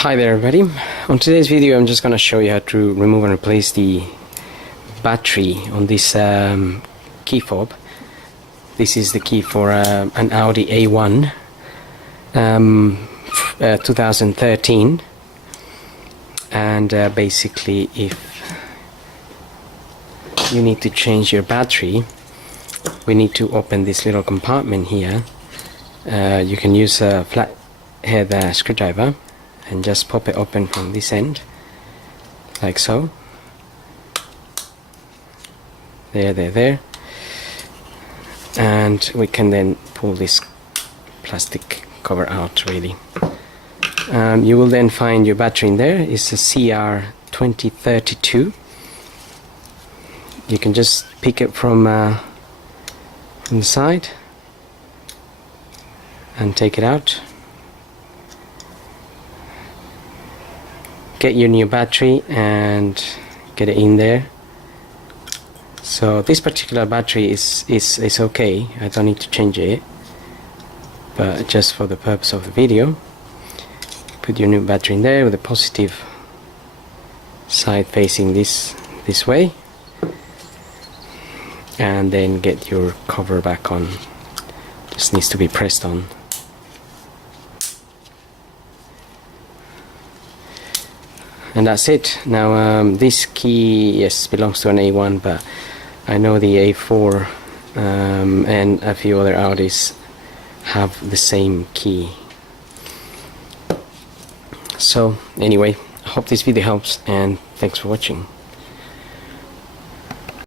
Hi there everybody. On today's video I'm just going to show you how to remove and replace the battery on this key fob. This is the key for an Audi A1 2013, and basically if you need to change your battery, we need to open this little compartment here. You can use a flathead screwdriver and just pop it open from this end, like so. There. And we can then pull this plastic cover out, really. You will then find your battery in there. It's a CR2032. You can just pick it from the side and take it out. Get your new battery and get it in there. So this particular battery is okay. I don't need to change it, but just for the purpose of the video, put your new battery in there with the positive side facing this way, and then get your cover back on. Just needs to be pressed on. And that's it. Now this key, yes, belongs to an A1, but I know the A4 and a few other Audis have the same key. So anyway, I hope this video helps, and thanks for watching.